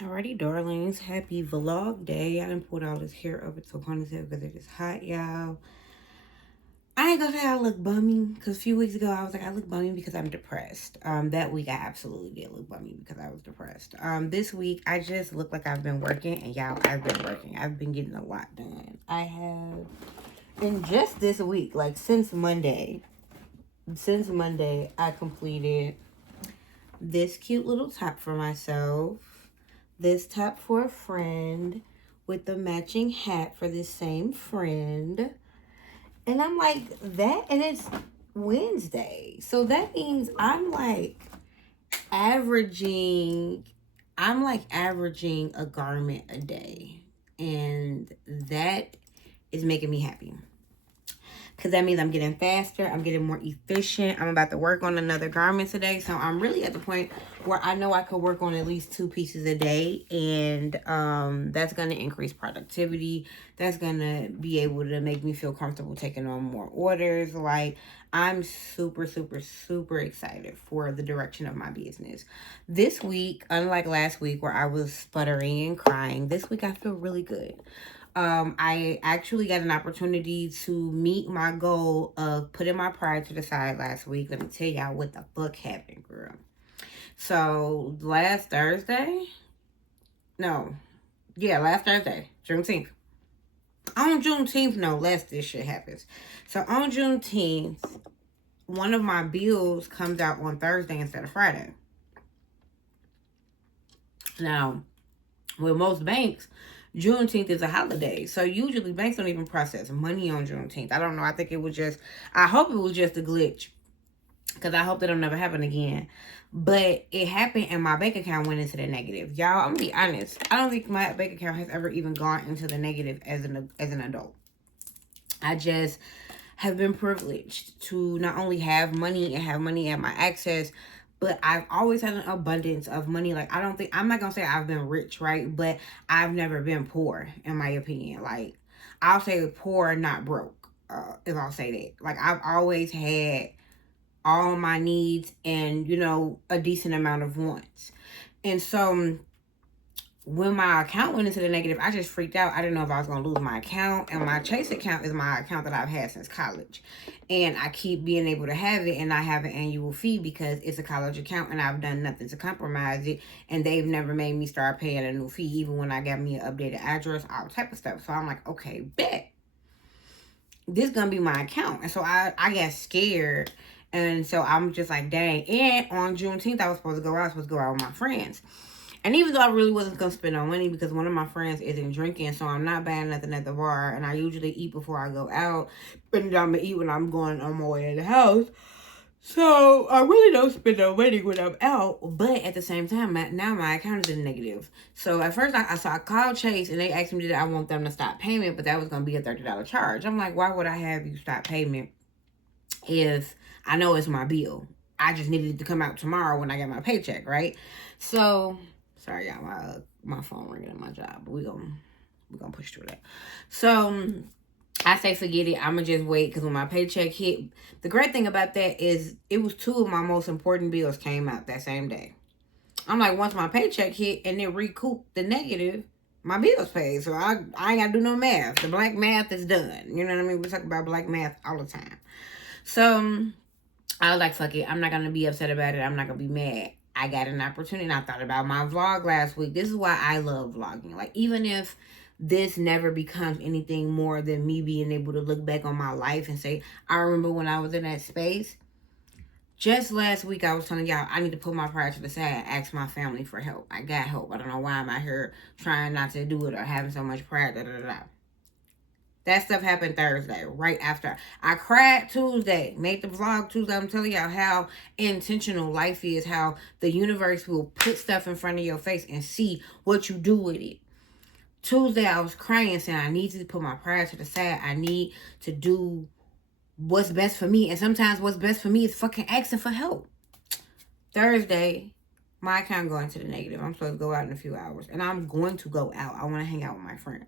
Alrighty, darlings. Happy vlog day. I done pulled all this hair up into a ponytail because it is hot, y'all. I ain't gonna say I look bummy because a few weeks ago I was like, I look bummy because I'm depressed. That week I absolutely did look bummy because I was depressed. This week I just look like I've been working, and y'all, I've been working. I've been getting a lot done. I have, and just this week, like since Monday, I completed this cute little top for myself, this top for a friend, with the matching hat for the same friend. And I'm like, that, and it's Wednesday. So that means averaging, I'm like averaging a garment a day. And that is making me happy. Because that means I'm getting faster, I'm getting more efficient. I'm about to work on another garment today. So I'm really at the point where I know I could work on at least 2 pieces a day. And that's going to increase productivity. That's going to be able to make me feel comfortable taking on more orders. Like, I'm super, super, super excited for the direction of my business. This week, unlike last week where I was sputtering and crying, this week I feel really good. I actually got an opportunity to meet my goal of putting my pride to the side last week. Let me tell y'all what the fuck happened, girl. So last Thursday, no, yeah, last Thursday, Juneteenth. On Juneteenth, no less, this shit happens. So on Juneteenth, one of my bills comes out on Thursday instead of Friday. Now, with most banks, Juneteenth is a holiday. So usually banks don't even process money on Juneteenth. I don't know. I think it was just, I hope it was just a glitch because I hope that'll never happen again. But it happened and my bank account went into the negative. Y'all, I'm going to be honest. I don't think my bank account has ever even gone into the negative as an adult. I just have been privileged to not only have money and have money at my access, but I've always had an abundance of money. Like, I don't think, I'm not gonna say I've been rich, right? But I've never been poor, in my opinion. Like, I'll say poor, not broke, if I'll say that. Like, I've always had all my needs and, a decent amount of wants. And so when my account went into the negative, I just freaked out. I didn't know if I was going to lose my account. And my Chase account is my account that I've had since college. And I keep being able to have it and I have an annual fee because it's a college account and I've done nothing to compromise it. And they've never made me start paying a new fee, even when I got me an updated address, all type of stuff. So I'm like, okay, bet. This is going to be my account. And so I got scared. And so I'm just like, dang. And on Juneteenth, I was supposed to go out. I was supposed to go out with my friends. And even though I really wasn't going to spend no money because one of my friends isn't drinking, so I'm not buying nothing at the bar. And I usually eat before I go out. And I'm going to eat when I'm going on my way to the house. So I really don't spend no money when I'm out. But at the same time, now my account is in negative. So at first, I called Chase and they asked me that I want them to stop payment, but that was going to be a $30 charge. I'm like, why would I have you stop payment if I know it's my bill? I just needed it to come out tomorrow when I get my paycheck, right? So, sorry, y'all, my phone ringing at my job, but we're gonna push through that. So I say forget it. I'ma just wait because when my paycheck hit, the great thing about that is it was two of my most important bills came out that same day. I'm like, once my paycheck hit and then recoup the negative, my bill's paid. So I ain't gotta do no math. The black math is done. You know what I mean? We talk about black math all the time. So I was like, fuck it. I'm not gonna be upset about it. I'm not gonna be mad. I got an opportunity. And I thought about my vlog last week. This is why I love vlogging. Like, even if this never becomes anything more than me being able to look back on my life and say, I remember when I was in that space. Just last week, I was telling y'all, I need to put my pride to the side and ask my family for help. I got help. I don't know why I'm out here trying not to do it or having so much pride. Da, da, da, da. That stuff happened Thursday, right after. I cried Tuesday, made the vlog Tuesday. I'm telling y'all how intentional life is, how the universe will put stuff in front of your face and see what you do with it. Tuesday, I was crying, saying I need to put my pride to the side. I need to do what's best for me. And sometimes what's best for me is fucking asking for help. Thursday, my account going to the negative. I'm supposed to go out in a few hours. And I'm going to go out. I want to hang out with my friends.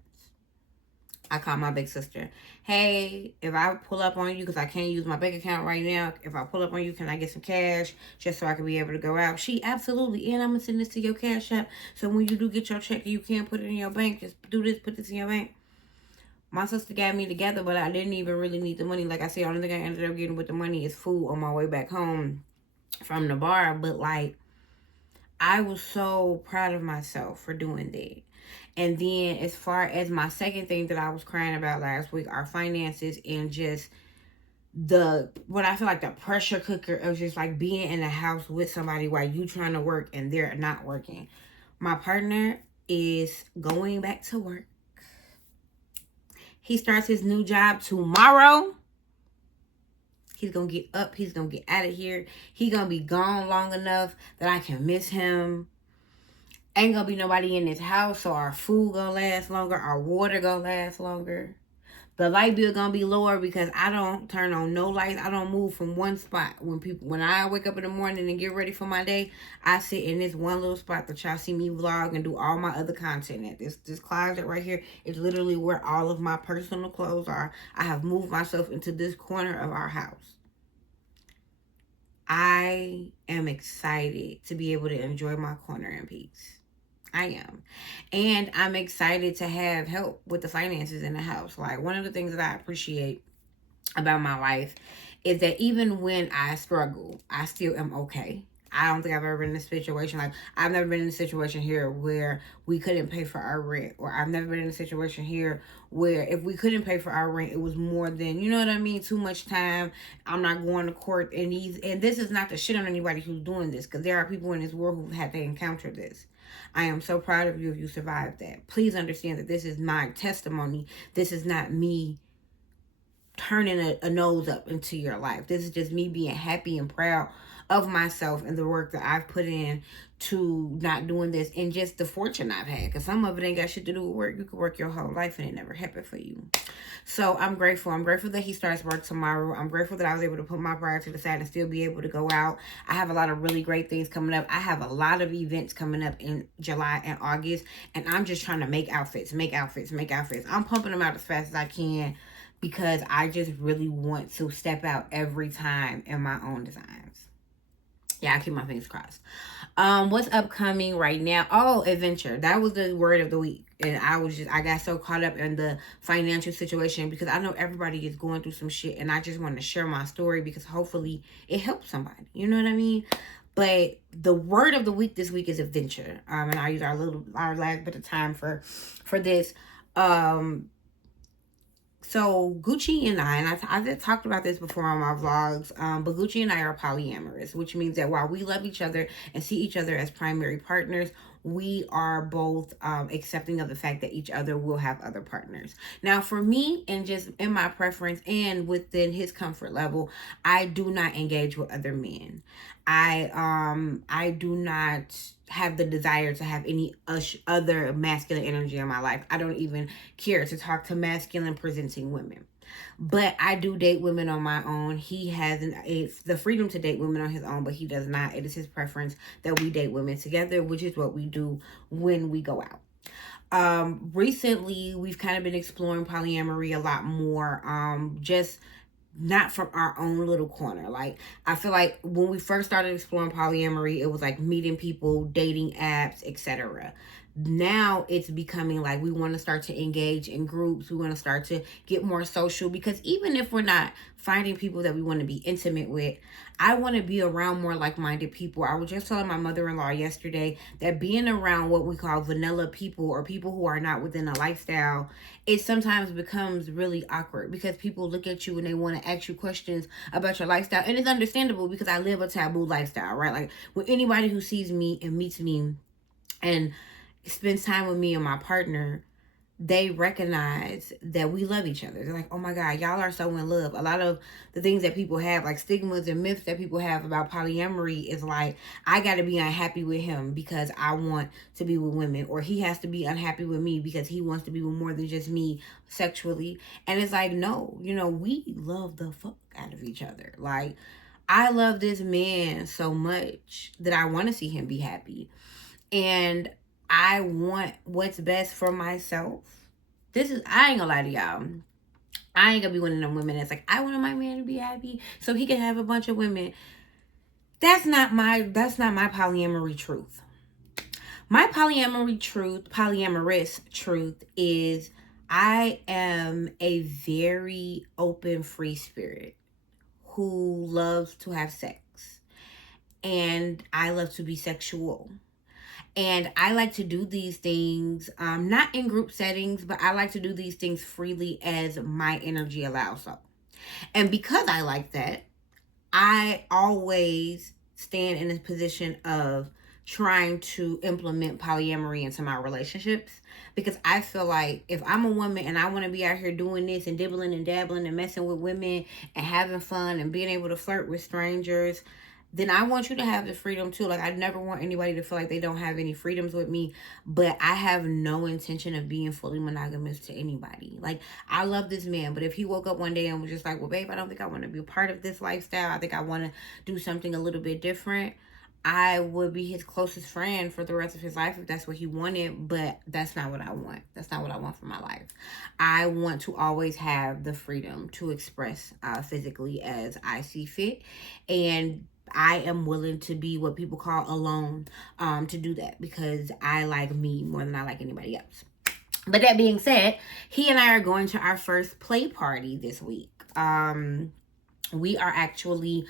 I call my big sister. Hey, if I pull up on you because I can't use my bank account right now, if I pull up on you, can I get some cash just so I can be able to go out? She absolutely. And I'm gonna send this to your cash app. So when you do get your check, you can't put it in your bank. Just do this, put this in your bank. My sister got me together, but I didn't even really need the money. Like I said, the only thing I ended up getting with the money is food on my way back home from the bar. But like, I was so proud of myself for doing that. And then as far as my second thing that I was crying about last week, our finances and just what I feel like the pressure cooker of just like being in the house with somebody while you trying to work and they're not working. My partner is going back to work. He starts his new job tomorrow. He's going to get up. He's going to get out of here. He's going to be gone long enough that I can miss him. Ain't going to be nobody in this house, so our food going to last longer. Our water going to last longer. The light bill going to be lower because I don't turn on no lights. I don't move from one spot. When I wake up in the morning and get ready for my day, I sit in this one little spot that y'all see me vlog and do all my other content at. This closet right here is literally where all of my personal clothes are. I have moved myself into this corner of our house. I am excited to be able to enjoy my corner in peace. I am. And I'm excited to have help with the finances in the house. Like, one of the things that I appreciate about my life is that even when I struggle, I still am okay. I don't think I've ever been in a situation like, I've never been in a situation here where we couldn't pay for our rent, or I've never been in a situation here where if we couldn't pay for our rent, it was more than, you know what I mean, too much time. I'm not going to court, and this is not to shit on anybody who's doing this, because there are people in this world who've had to encounter this. I am so proud of you if you survived that. Please understand that this is my testimony. This is not me turning a nose up into your life. This is just me being happy and proud of myself and the work that I've put in to not doing this, and just the fortune I've had, because some of it ain't got shit to do with work. You could work your whole life and it never happened for you. So I'm grateful. I'm grateful that he starts work tomorrow. I'm grateful that I was able to put my pride to the side and still be able to go out. I have a lot of really great things coming up. I have a lot of events coming up in July and August, and I'm just trying to make outfits. I'm pumping them out as fast as I can, because I just really want to step out every time in my own designs. Yeah, I keep my fingers crossed. What's upcoming right now? Oh, adventure. That was the word of the week. And I got so caught up in the financial situation, because I know everybody is going through some shit, and I just want to share my story because hopefully it helps somebody. You know what I mean? But the word of the week this week is adventure. And I use our last bit of time for this. So Gucci and I've talked about this before on my vlogs, but Gucci and I are polyamorous, which means that while we love each other and see each other as primary partners, we are both accepting of the fact that each other will have other partners. Now, for me, and just in my preference and within his comfort level, I do not engage with other men. I do not have the desire to have any other masculine energy in my life. I don't even care to talk to masculine presenting women. But I do date women on my own. He has the freedom to date women on his own, but he does not. It is his preference that we date women together, which is what we do when we go out. Recently, we've kind of been exploring polyamory a lot more. Just not from our own little corner. Like, I feel like when we first started exploring polyamory, it was like meeting people, dating apps, etc. Now it's becoming like we want to start to engage in groups. We want to start to get more social, because even if we're not finding people that we want to be intimate with, I want to be around more like-minded people. I was just telling my mother-in-law yesterday that being around what we call vanilla people, or people who are not within a lifestyle, it sometimes becomes really awkward, because people look at you and they want to ask you questions about your lifestyle. And it's understandable, because I live a taboo lifestyle, right? Like, with anybody who sees me and meets me and spends time with me and my partner, they recognize that we love each other. They're like, oh my God, y'all are so in love. A lot of the things that people have, like stigmas and myths that people have about polyamory, is like, I got to be unhappy with him because I want to be with women, or he has to be unhappy with me because he wants to be with more than just me sexually. And it's like, no, we love the fuck out of each other. Like, I love this man so much that I want to see him be happy. And I want what's best for myself. I ain't gonna lie to y'all. I ain't gonna be one of them women that's like, I want my man to be happy so he can have a bunch of women. That's not my polyamory truth. My polyamorous truth is I am a very open, free spirit who loves to have sex. And I love to be sexual. And I like to do these things, not in group settings, but I like to do these things freely as my energy allows so. And because I like that, I always stand in a position of trying to implement polyamory into my relationships, because I feel like if I'm a woman and I want to be out here doing this and dibbling and dabbling and messing with women and having fun and being able to flirt with strangers, then I want you to have the freedom too. Like, I never want anybody to feel like they don't have any freedoms with me, but I have no intention of being fully monogamous to anybody. Like, I love this man, but if he woke up one day and was just like, well, babe, I don't think I want to be a part of this lifestyle. I think I want to do something a little bit different. I would be his closest friend for the rest of his life if that's what he wanted, but that's not what I want. That's not what I want for my life. I want to always have the freedom to express physically as I see fit, and I am willing to be what people call alone to do that, because I like me more than I like anybody else. But that being said, he and I are going to our first play party this week. We are actually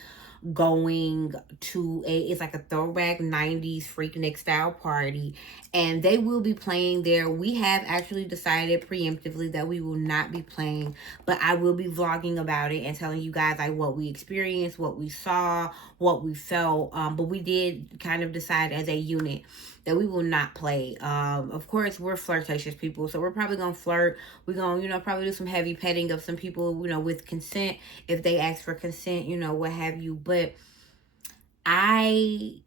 going to it's like a throwback 90s Freaknik style party, and they will be playing there. We have actually decided preemptively that we will not be playing, but I will be vlogging about it and telling you guys like what we experienced, what we saw, what we felt. But we did kind of decide as a unit that we will not play. Of course, we're flirtatious people, so we're probably gonna flirt. We're gonna, probably do some heavy petting of some people, with consent, if they ask for consent, what have you. But I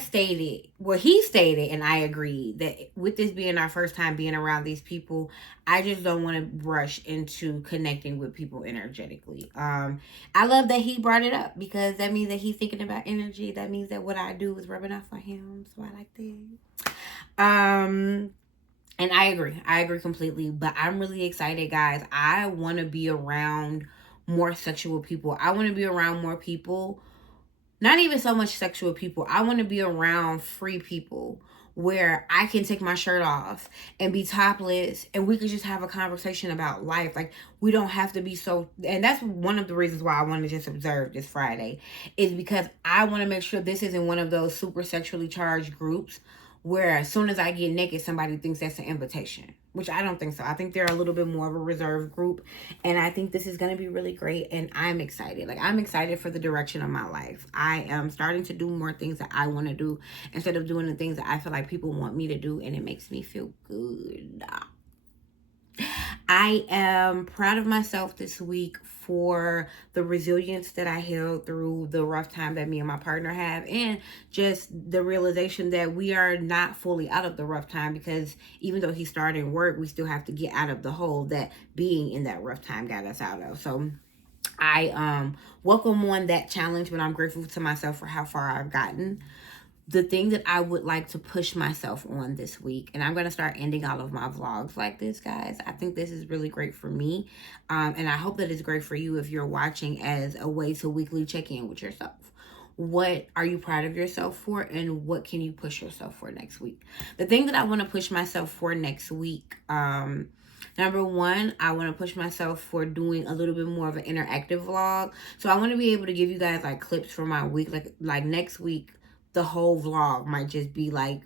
stated, well, he stated, and I agreed that with this being our first time being around these people, I just don't want to rush into connecting with people energetically. I love that he brought it up, because that means that he's thinking about energy. That means that what I do is rubbing off on him. So I like that. And I agree completely. But I'm really excited, guys. I want to be around more sexual people. I want to be around more people. Not even so much sexual people. I want to be around free people where I can take my shirt off and be topless, and we could just have a conversation about life. Like, we don't have to be so, and that's one of the reasons why I want to just observe this Friday, is because I want to make sure this isn't one of those super sexually charged groups where as soon as I get naked, somebody thinks that's an invitation, which I don't think so. I think they're a little bit more of a reserved group, and I think this is going to be really great, and I'm excited. Like, I'm excited for the direction of my life. I am starting to do more things that I want to do instead of doing the things that I feel like people want me to do, and it makes me feel good. I am proud of myself this week for the resilience that I held through the rough time that me and my partner have, and just the realization that we are not fully out of the rough time, because even though he's starting work, we still have to get out of the hole that being in that rough time got us out of. So I welcome on that challenge, but I'm grateful to myself for how far I've gotten. The thing that I would like to push myself on this week, and I'm going to start ending all of my vlogs like this, guys. I think this is really great for me, and I hope that it's great for you if you're watching, as a way to weekly check in with yourself. What are you proud of yourself for, and what can you push yourself for next week? The thing that I want to push myself for next week, number one, I want to push myself for doing a little bit more of an interactive vlog. So I want to be able to give you guys like clips from my week, like next week. The whole vlog might just be like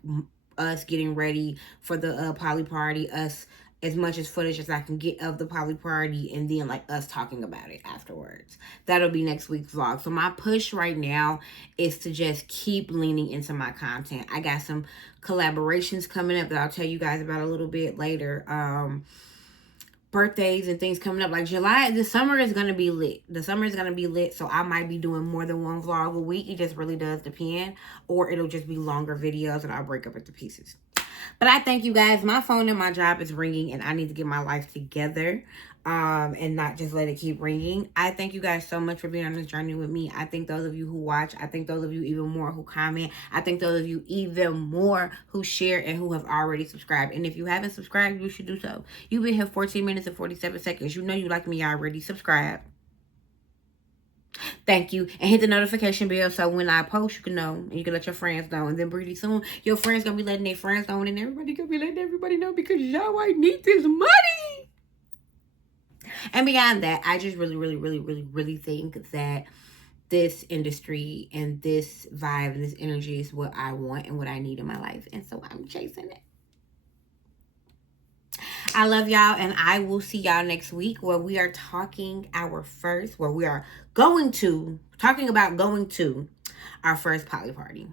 us getting ready for the poly party, us as much as footage as I can get of the poly party, and then like us talking about it afterwards. That'll be next week's vlog. So my push right now is to just keep leaning into my content. I got some collaborations coming up that I'll tell you guys about a little bit later. Birthdays and things coming up, like July, the summer is going to be lit. The summer is going to be lit, so I might be doing more than one vlog a week. It just really does depend, or it'll just be longer videos and I'll break up into pieces. But I thank you guys. My phone and my job is ringing, and I need to get my life together. and not just let it keep ringing. I thank you guys so much for being on this journey with me. I thank those of you who watch. I thank those of you even more who comment. I thank those of you even more who share and who have already subscribed. And if you haven't subscribed, you should do so. You've been here 14 minutes and 47 seconds. You know you like me already. Subscribe. Thank you. And hit the notification bell so when I post, you can know. And you can let your friends know. And then pretty soon, your friends going to be letting their friends know. And everybody going to be letting everybody know because y'all I need this money. And beyond that, I just really think that this industry and this vibe and this energy is what I want and what I need in my life. And so I'm chasing it. I love y'all, and I will see y'all next week where we are talking about going to our first poly party.